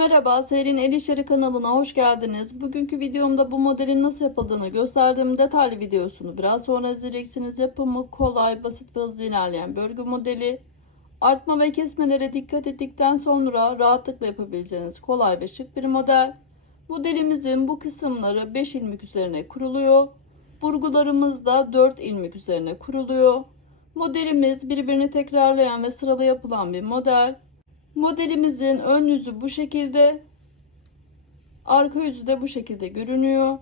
Merhaba, Serin El İşleri kanalına hoş geldiniz. Bugünkü videomda bu modelin nasıl yapıldığını gösterdiğim detaylı videosunu biraz sonra izleyeceksiniz. Yapımı kolay, basit ve hızlı ilerleyen örgü modeli. Artma ve kesmelere dikkat ettikten sonra rahatlıkla yapabileceğiniz kolay ve şık bir model. Modelimizin bu kısımları 5 ilmek üzerine kuruluyor. Burgularımız da 4 ilmek üzerine kuruluyor. Modelimiz birbirini tekrarlayan ve sıralı yapılan bir model. Modelimizin ön yüzü bu şekilde. Arka yüzü de bu şekilde görünüyor.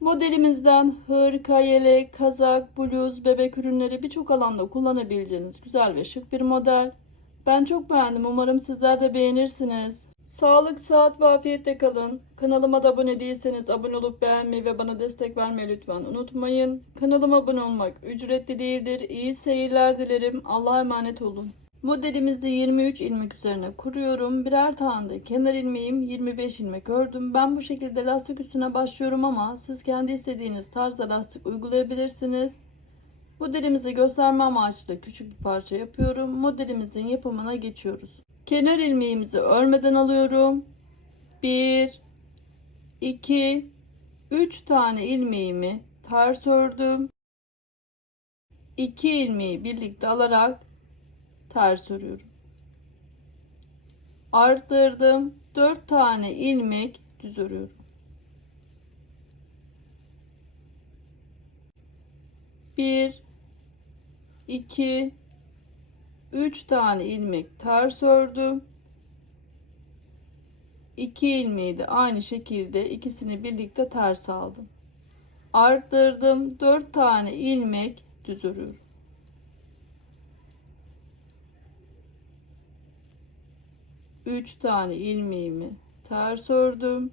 Modelimizden hırka, yelek, kazak, bluz, bebek ürünleri birçok alanda kullanabileceğiniz güzel ve şık bir model. Ben çok beğendim. Umarım sizler de beğenirsiniz. Sağlık, sıhhat ve afiyetle kalın. Kanalıma da abone değilseniz abone olup beğenmeyi ve bana destek vermeyi lütfen unutmayın. Kanalıma abone olmak ücretli değildir. İyi seyirler dilerim. Allah'a emanet olun. Modelimizi 23 ilmek üzerine kuruyorum. Birer tane kenar ilmeğim 25 ilmek ördüm. Ben bu şekilde lastik üstüne başlıyorum ama siz kendi istediğiniz tarzda lastik uygulayabilirsiniz. Modelimizi gösterme amaçlı küçük bir parça yapıyorum. Modelimizin yapımına geçiyoruz. Kenar ilmeğimizi örmeden alıyorum. 1 2 3 tane ilmeğimi ters ördüm. 2 ilmeği birlikte alarak ters örüyorum. Arttırdım. 4 tane ilmek düz örüyorum. Bir, iki, üç tane ilmek ters ördüm. 2 ilmeği de aynı şekilde ikisini birlikte ters aldım. Arttırdım. 4 tane ilmek düz örüyorum. 3 tane ilmeğimi ters ördüm.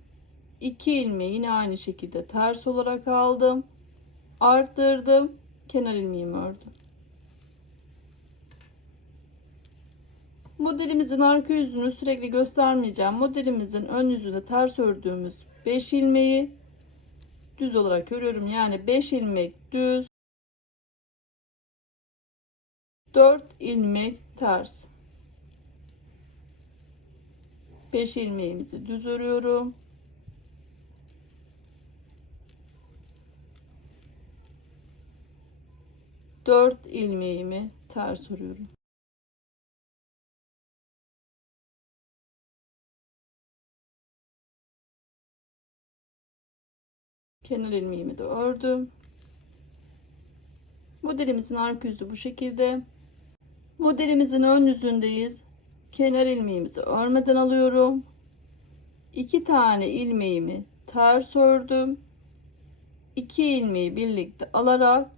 2 ilmeği yine aynı şekilde ters olarak aldım. Arttırdım. Kenar ilmeğimi ördüm. Modelimizin arka yüzünü sürekli göstermeyeceğim. Modelimizin ön yüzünde ters ördüğümüz 5 ilmeği düz olarak örüyorum. Yani 5 ilmek düz 4 ilmek ters 5 ilmeğimizi düz örüyorum. Dört ilmeğimi ters örüyorum. Kenar ilmeğimi de ördüm. Modelimizin arka yüzü bu şekilde. Modelimizin ön yüzündeyiz kenar ilmeğimizi örmeden alıyorum. 2 tane ilmeğimi ters ördüm. 2 ilmeği birlikte alarak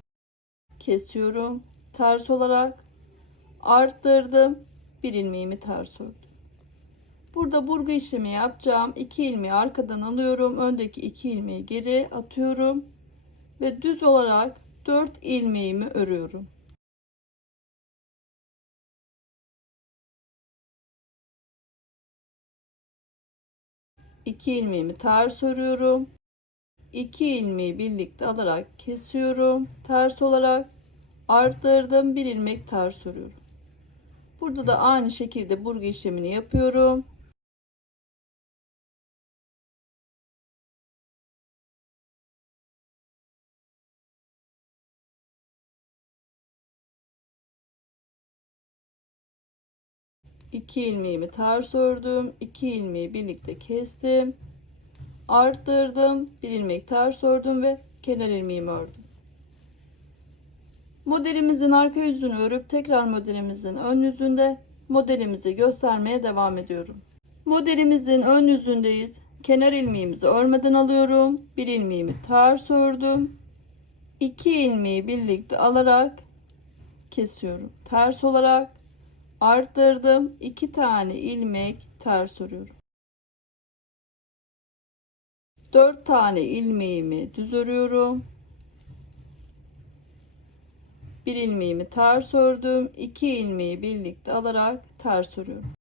kesiyorum. Ters olarak arttırdım. Bir ilmeğimi ters ördüm. Burada burgu işlemi yapacağım. 2 ilmeği arkadan alıyorum. Öndeki 2 ilmeği geri atıyorum ve düz olarak 4 ilmeğimi örüyorum. 2 ilmeğimi ters örüyorum. 2 ilmeği birlikte alarak kesiyorum. Ters olarak arttırdım. Bir ilmek ters örüyorum. Burada da aynı şekilde burgu işlemini yapıyorum. İki ilmeğimi ters ördüm. 2 ilmeği birlikte kestim. Arttırdım. Bir ilmek ters ördüm ve kenar ilmeğimi ördüm. Modelimizin arka yüzünü örüp tekrar modelimizin ön yüzünde modelimizi göstermeye devam ediyorum. Modelimizin ön yüzündeyiz. Kenar ilmeğimizi örmeden alıyorum. Bir ilmeğimi ters ördüm. 2 ilmeği birlikte alarak kesiyorum. Ters olarak arttırdım. 2 tane ilmek ters örüyorum. 4 tane ilmeğimi düz örüyorum. Bir ilmeğimi ters ördüm. 2 ilmeği birlikte alarak ters örüyorum.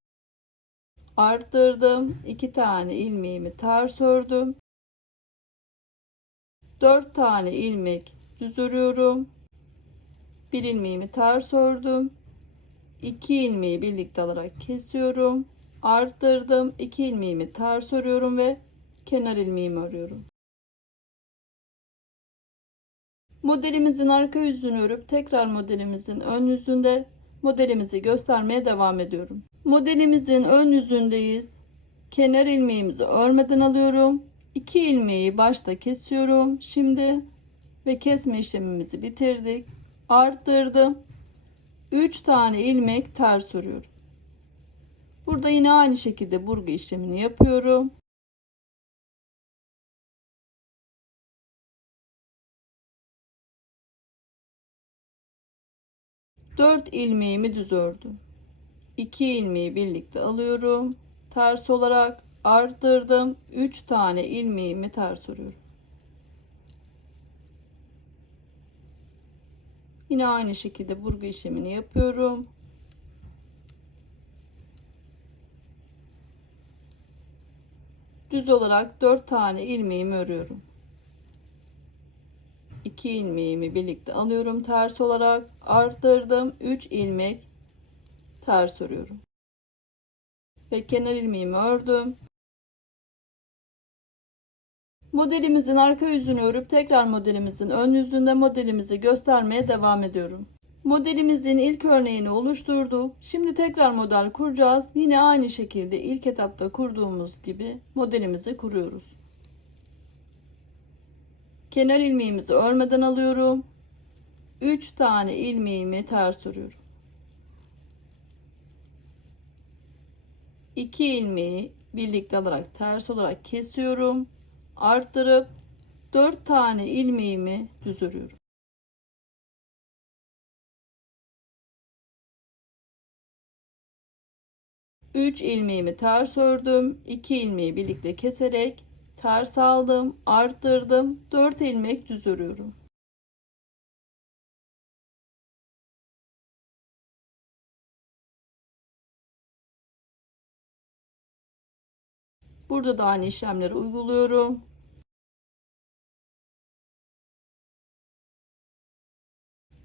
Arttırdım. 2 tane ilmeğimi ters ördüm. 4 tane ilmek düz örüyorum. Bir ilmeğimi ters ördüm. 2 ilmeği birlikte alarak kesiyorum. arttırdım. 2 ilmeğimi ters örüyorum ve kenar ilmeğimi örüyorum. Modelimizin arka yüzünü örüp tekrar modelimizin ön yüzünde modelimizi göstermeye devam ediyorum. Modelimizin ön yüzündeyiz. Kenar ilmeğimizi örmeden alıyorum. 2 ilmeği başta kesiyorum. Şimdi ve kesme işlemimizi bitirdik. Arttırdım 3 tane ilmek ters örüyorum burada yine aynı şekilde burgu işlemini yapıyorum. Dört ilmeğimi düz ördüm. 2 ilmeği birlikte alıyorum. Ters olarak arttırdım. 3 tane ilmeğimi ters örüyorum Yine aynı şekilde burgu işlemini yapıyorum. Düz olarak 4 tane ilmeğimi örüyorum. 2 ilmeğimi birlikte alıyorum ters olarak arttırdım 3 ilmek ters örüyorum. Ve kenar ilmeğimi ördüm. Modelimizin arka yüzünü örüp tekrar modelimizin ön yüzünde modelimizi göstermeye devam ediyorum. Modelimizin ilk örneğini oluşturduk. Şimdi tekrar model kuracağız. Yine aynı şekilde ilk etapta kurduğumuz gibi modelimizi kuruyoruz. Kenar ilmeğimizi örmeden alıyorum. 3 tane ilmeğimi ters örüyorum. 2 ilmeği birlikte alarak ters olarak kesiyorum arttırıp 4 tane ilmeğimi düz örüyorum. Üç ilmeğimi ters ördüm. 2 ilmeği birlikte keserek ters aldım, arttırdım. 4 ilmek düz örüyorum. Burada da aynı işlemleri uyguluyorum.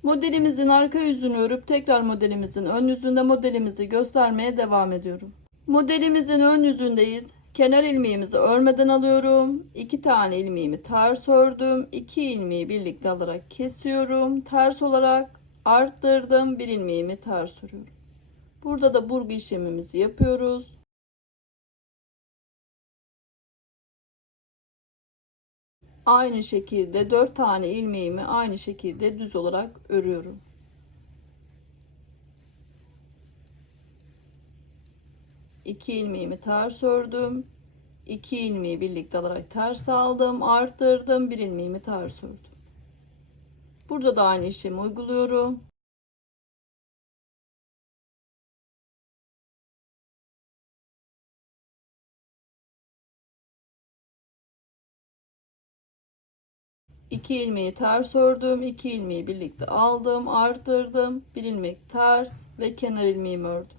Modelimizin arka yüzünü örüp tekrar modelimizin ön yüzünde modelimizi göstermeye devam ediyorum. Modelimizin ön yüzündeyiz. Kenar ilmeğimizi örmeden alıyorum. 2 tane ilmeğimi ters ördüm. 2 ilmeği birlikte alarak kesiyorum. Ters olarak arttırdım. 1 ilmeğimi ters örüyorum. Burada da burgu işlemimizi yapıyoruz. Aynı şekilde 4 tane ilmeğimi aynı şekilde düz olarak örüyorum. İki ilmeğimi ters ördüm. 2 ilmeği birlikte alarak ters aldım, arttırdım, bir ilmeğimi ters ördüm. Burada da aynı işlemi uyguluyorum. İki ilmeği ters ördüm. iki ilmeği birlikte aldım. Arttırdım. Bir ilmek ters ve kenar ilmeğimi ördüm.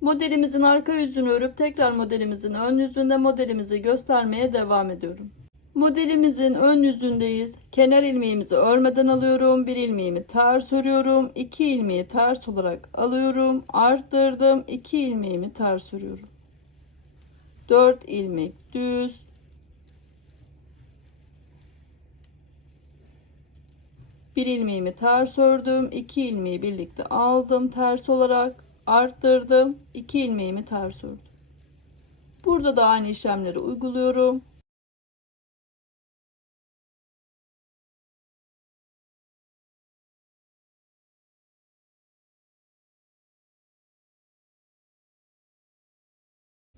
Modelimizin arka yüzünü örüp tekrar modelimizin ön yüzünde modelimizi göstermeye devam ediyorum. Modelimizin ön yüzündeyiz. Kenar ilmeğimizi örmeden alıyorum. Bir ilmeğimi ters örüyorum. iki ilmeği ters olarak alıyorum. Arttırdım. iki ilmeğimi ters örüyorum. 4 ilmek düz bir ilmeğimi ters ördüm. 2 ilmeği birlikte aldım ters olarak arttırdım. 2 ilmeğimi ters ördüm. Burada da aynı işlemleri uyguluyorum.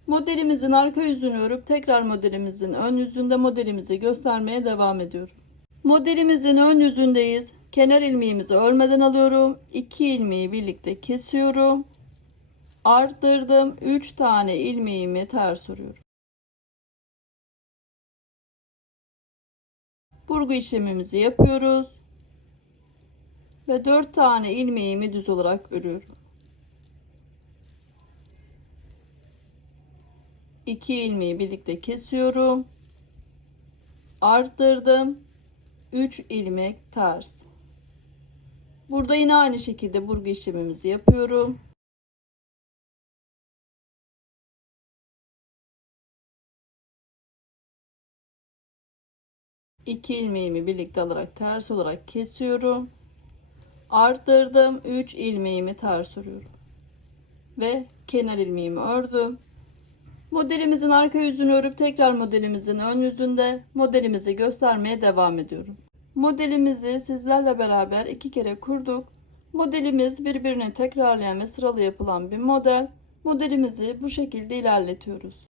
Modelimizin arka yüzünü örüp tekrar modelimizin ön yüzünde modelimizi göstermeye devam ediyorum. Modelimizin ön yüzündeyiz. Kenar ilmeğimizi örmeden alıyorum. 2 ilmeği birlikte kesiyorum. Arttırdım. 3 tane ilmeğimi ters örüyorum. Burgu işlemimizi yapıyoruz. Ve 4 tane ilmeğimi düz olarak örüyorum. 2 ilmeği birlikte kesiyorum. Arttırdım. 3 ilmek ters Burada yine aynı şekilde burgu işlemimizi yapıyorum. İki ilmeğimi birlikte alarak ters olarak kesiyorum. Arttırdım. 3 ilmeğimi ters örüyorum. Ve kenar ilmeğimi ördüm. Modelimizin arka yüzünü örüp tekrar modelimizin ön yüzünde modelimizi göstermeye devam ediyorum. Modelimizi sizlerle beraber iki kere kurduk. Modelimiz birbirini tekrarlayan ve sıralı yapılan bir model. Modelimizi bu şekilde ilerletiyoruz.